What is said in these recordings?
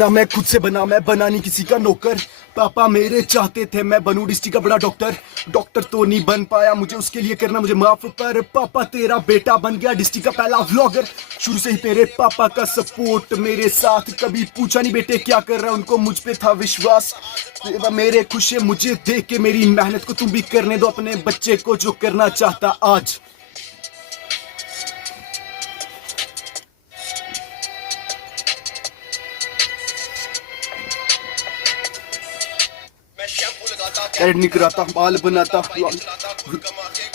ना मैं खुद से बना, मैं बना नहीं किसी का नौकर। पापा मेरे चाहते थे मैं बनूं डिस्ट्रिक्ट का बड़ा डॉक्टर। डॉक्टर तो नहीं बन पाया, मुझे उसके लिए करना मुझे माफ, पर पापा तेरा बेटा बन गया डिस्ट्रिक्ट का पहला व्लॉगर। शुरू से ही तेरे पापा का सपोर्ट मेरे साथ, कभी पूछा नहीं बेटे क्या कर रहा है, उनको मुझ पे था विश्वास। मेरे खुश है मुझे देख के, मेरी मेहनत को तुम भी करने दो अपने बच्चे को जो करना चाहता आज। एड नहीं कराता, बाल बनाता,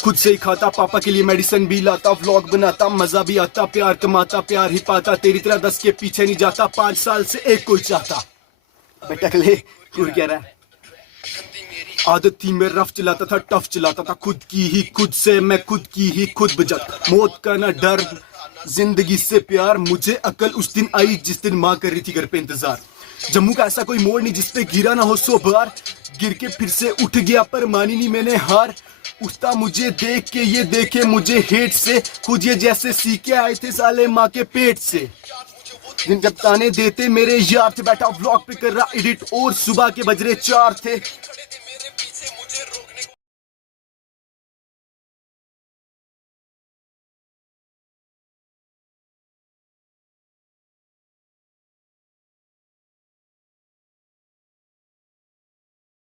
खुद से ही खाता, पापा के लिए मेडिसिन भी लाता, व्लॉग बनाता, मजा भी आता, प्यार कमाता, प्यार ही पाता, तेरी तरह 10 के पीछे नहीं जाता, 5 साल से एक कोई चाहता। बेटा कले क्या रहा है? आदत थी मैं रफ चलाता था, टफ चलाता था, खुद की ही खुद से मैं खुद की ही खुद बजाता। मौत का ना डर, जिंदगी से प्यार, मुझे अकल उस दिन आई जिस दिन माँ कर रही थी घर पे इंतजार। जम्मू का ऐसा कोई मोड़ नहीं जिसपे गिरा ना हो 100 बार, गिर के फिर से उठ गया पर मानी नहीं मैंने हार। उठता मुझे देख के ये देखे मुझे हेट से, खुद ये जैसे सीखे आए थे साले माँ के पेट से। दिन जब ताने देते मेरे यार थे, बैठा व्लॉग पे कर रहा एडिट और सुबह के बज रहे 4 थे।